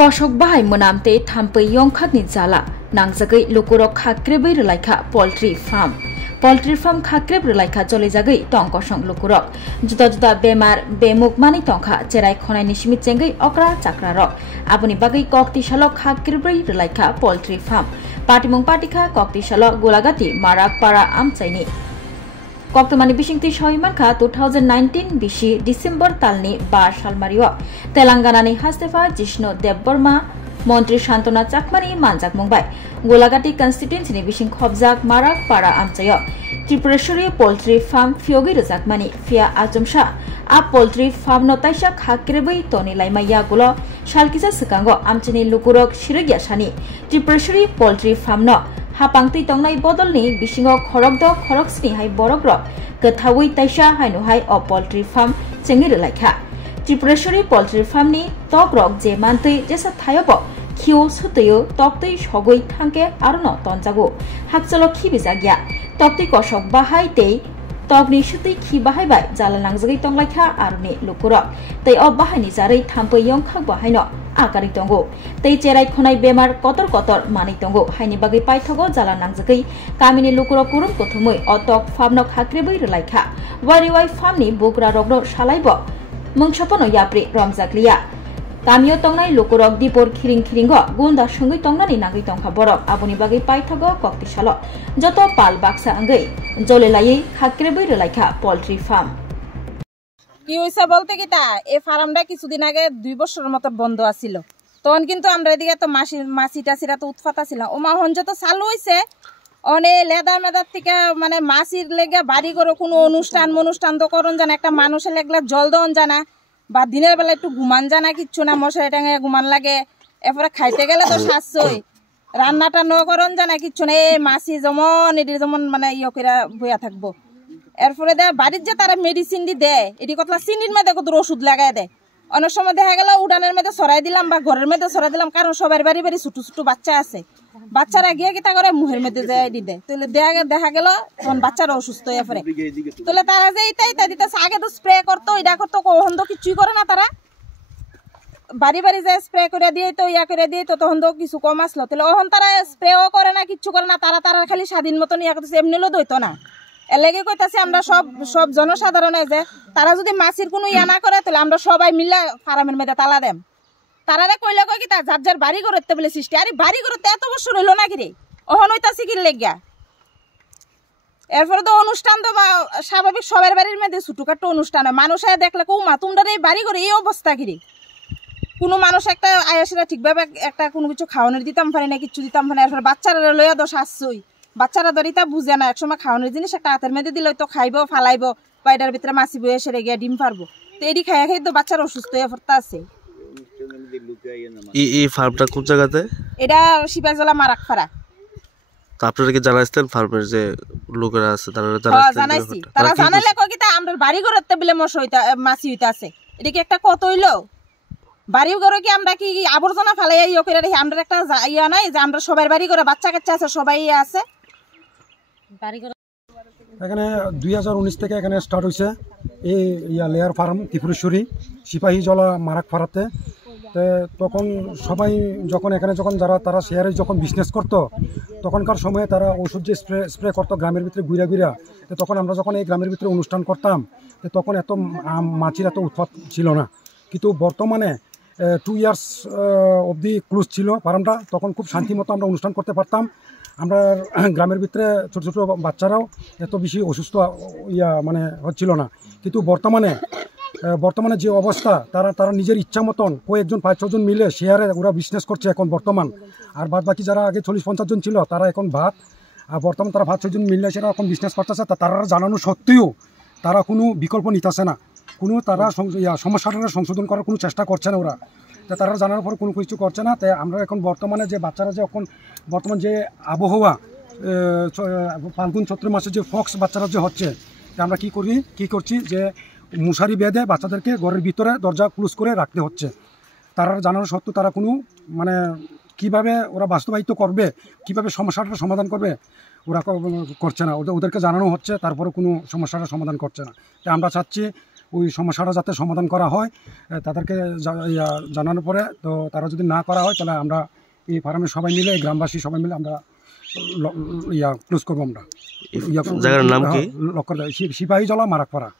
Kosok bahai menamte thampai yongkhat ni jala nangjagai lukurok khakrebe relaikha poultry farm. Poultry farm khakreb relaikha chole jagai tong kosong lukurok. Juda bemar bemuk mani tongkha cherai khonai ni simit chengai okra chakra rok. Aboni bagai kokti salok khakrebe relaikha poultry farm. Patimung patikha kokti salok golagati marak para amchaini. Koktomani bisingti sohimanka 2019 bisi December talni 12 salmario Telangana ni Hastefa Jishno Debborma Montri Shantona Chakmani Manjak Mumbai Golagati constituency ni bising khobjak marak para amchayo Tripureshwari poultry farm fiogi rjakmani Fia Ajumsha a poultry farm no taisa khakrebai toni laimaya gulo salkisa sekango amchini lukurok shirigya sani Tripureshwari poultry farm no hapangtui tongnai bodolni bisingo khorokdo khoroksni hai borokrok gothawi taisa hainuhai o poultry farm chengir laikha Tripureshwari poultry farm ni tokrok je mantui jesa thayobo khiu sutuyo toktui sogoi thangke arono tonjago hakchalo khibijagya toktui kosok bahai tei tokni sutui khi bahai bai jala nangjagai tonglaikha aroni lukurok tei o bahai ni jarai thampai yongkhak bahai no akari tongo tei cherai khonai bemar kotor mani tongo haini bagai paithogo jala nangjagai kamini lukurok kurum kothumoi otok farm no khakrebai relaikha wariwai farm ni bukra rogno salaibo mungsopono yapri romjakliya kamio tongnai lukurok dipor khiring-khiringo gunda sungui tongnani nagai tongkha borok aboni bagai paithogo kokti salo joto pal baksa angai jolelai khakrebai relaikha poultry farm কি হইছে বলতে কিটা এই ফার্মটা কিছুদিন আগে 2 বছরের মতো বন্ধ আছিল তখন কিন্তু আমরা এদিকে তো মাছিটা তো উৎপাত ছিল ওমা হন যত চালু হইছে অনে লেদা মেদার থেকে মানে মাছির লেগে বাড়ি করে কোনো অনুষ্ঠান তো করন জানা একটা মানুষের লাগলা জল দন জানা বা দিনের বেলা একটু ঘুমান জানা কিচ্ছু না মশারি টাঙে ঘুমান লাগে এরপরে খাইতে গেলে তো শাসই রান্নাটা ন করন জানা কিচ্ছু না এই মাছি যেমন মানে ইয়ে করে বইয়া থাকবো এরপরে দেয় বাড়ির যে তারা মেডিসিন দি দেয় এটি কতলা চিনির মধ্যে কত ওষুধ লাগাই দেয় অনেক সময় দেখা গেল উড়ানের মধ্যে ছড়াই দিলাম বা ঘরের মধ্যে ছড়াই দিলাম কারণ সবার বাড়ি ছোট ছোট বাচ্চা আছে বাচ্চারা গিয়ে কিতা করে মুহের মধ্যে যায় দি দেয় তাহলে দেখা গেল তখন বাচ্চারা অসুস্থ হয়ে পড়ে তাহলে তারা যে এটা দিতেছে আগে তো স্প্রে করতো এটা করতো কখন তো কিছুই করে না তারা বাড়ি যায় স্প্রে করে দিয়ে তো ইয়া করে দিয়ে তো তখন তো কিছু কম আসলো তাহলে ওখান তারা স্প্রেও করে না কিচ্ছু করে না তারা খালি স্বাধীন মতন ইয়া করতেছে এমনিও দইতো না এলাকে কইতাছে আমরা সব জনসাধারণে যে তারা যদি মাছির কোনো ইয়া না করে তাহলে আমরা সবাই মিলে ফার্মের মধ্যে তালা দেম তারারে কইলে কই কি তা যার বাড়ি করতে বলে সৃষ্টি আরে বাড়ি করতে এত বছর হইলো না কি রে ওহন হইতাছে কি লেগিয়া এরপরে তো অনুষ্ঠান তো স্বাভাবিক সবার বাড়ির মধ্যে ছোটখাটো অনুষ্ঠান হয় মানুষে দেখলে কৌমা তোমরা এই বাড়ি করে এই অবস্থা কি রে কোনো মানুষ একটা আয়াসিরা ঠিকভাবে একটা কোনো কিছু খাওয়ানোর দিতাম পারে না কিচ্ছু দিতাম পারে না এরপরে বাচ্চারা লইয়া দোষ আসছই বাচ্চারা দরিতা বুঝে না একসময় খাওয়ানোর জিনিস একটা হাতের মধ্যে দিলে তো খাইবো ফালাইবো বা এটার ভিতরে মাছি বয়ে সেরে গিয়ে ডিম পারবো তো এটি খাই তো বাচ্চারা অসুস্থ হয়ে পড়তে আছে এই ফার্মটা কোন জায়গাতে এটা শিবাজলা মারাকপাড়া তো আপনারা কি জানাইছেন ফার্মের যে লোকেরা আছে তারা জানাইছি তারা জানালে কই কি তা আমরা বাড়ি করতে বলে মাছি হইতা আছে এটা কি একটা কত হইলো বাড়ি ঘরে কি আমরা কি আবর্জনা ফালাই ইয়ে করে রাখি আমরা একটা ইয়া নাই যে আমরা সবার বাড়ি করে বাচ্চা কাচ্চা আছে সবাই আছে এখানে 2019 থেকে এখানে স্টার্ট হয়েছে এই লেয়ার ফার্ম ত্রিপুরেশ্বরী সিপাহীজলা মারাকপাড়াতে তখন সবাই যখন তারা শেয়ারে যখন বিজনেস করতো তখনকার সময়ে তারা ওষুধ যে স্প্রে করতো গ্রামের ভিতরে ঘুরা তখন আমরা যখন এই গ্রামের ভিতরে অনুষ্ঠান করতাম তখন এত মাছির এত উৎপাত ছিল না কিন্তু বর্তমানে 2 ইয়ার্স অবধি ক্লোজ ছিল ফার্মটা তখন খুব শান্তি মতো আমরা অনুষ্ঠান করতে পারতাম আমরা গ্রামের ভিতরে ছোট ছোট বাচ্চারাও এত বেশি অসুস্থ মানে হচ্ছিল না কিন্তু বর্তমানে যে অবস্থা তারা নিজের ইচ্ছা মতন কয়েকজন 5-6 জন মিলে শেয়ারে ওরা বিজনেস করছে এখন বর্তমান আর বাদ বাকি যারা আগে 40-50 জন ছিল তারা এখন বর্তমান তারা 5-6 জন মিলে সেটা এখন বিজনেস করতেছে তারা জানানো সত্ত্বেও তারা কোনো বিকল্প নিতেছে না কোনো তারা সমস্যাটা সংশোধন করার কোনো চেষ্টা করছে না ওরা তারা জানার পর কোনো কিছু করছে না তাই আমরা এখন বর্তমানে যে বাচ্চারা যে এখন বর্তমান যে আবহাওয়া ফাল্গুন চৈত্র মাসে যে ফক্স বাচ্চারা যে হচ্ছে আমরা কি করছি যে মশারি বেঁধে বাচ্চাদেরকে ঘরের ভিতরে দরজা ক্লোজ করে রাখতে হচ্ছে তারা জানানো সত্ত্বেও তারা কোনো মানে কিভাবে ওরা বাস্তবায়িত করবে কিভাবে সমস্যাটা সমাধান করবে ওরা করছে না ওদেরকে জানানো হচ্ছে তারপরে কোনো সমস্যাটা সমাধান করছে না তাই আমরা চাচ্ছি ওই সমস্যাটা যাতে সমাধান করা হয় তাদেরকে জানানোর পরে তো তারা যদি না করা হয় তাহলে আমরা এই ফার্মের সবাই মিলে গ্রামবাসী সবাই মিলে আমরা ক্লোজ করবো আমরা। জায়গার নাম কি? সিপাহীজলা মারাকপাড়া।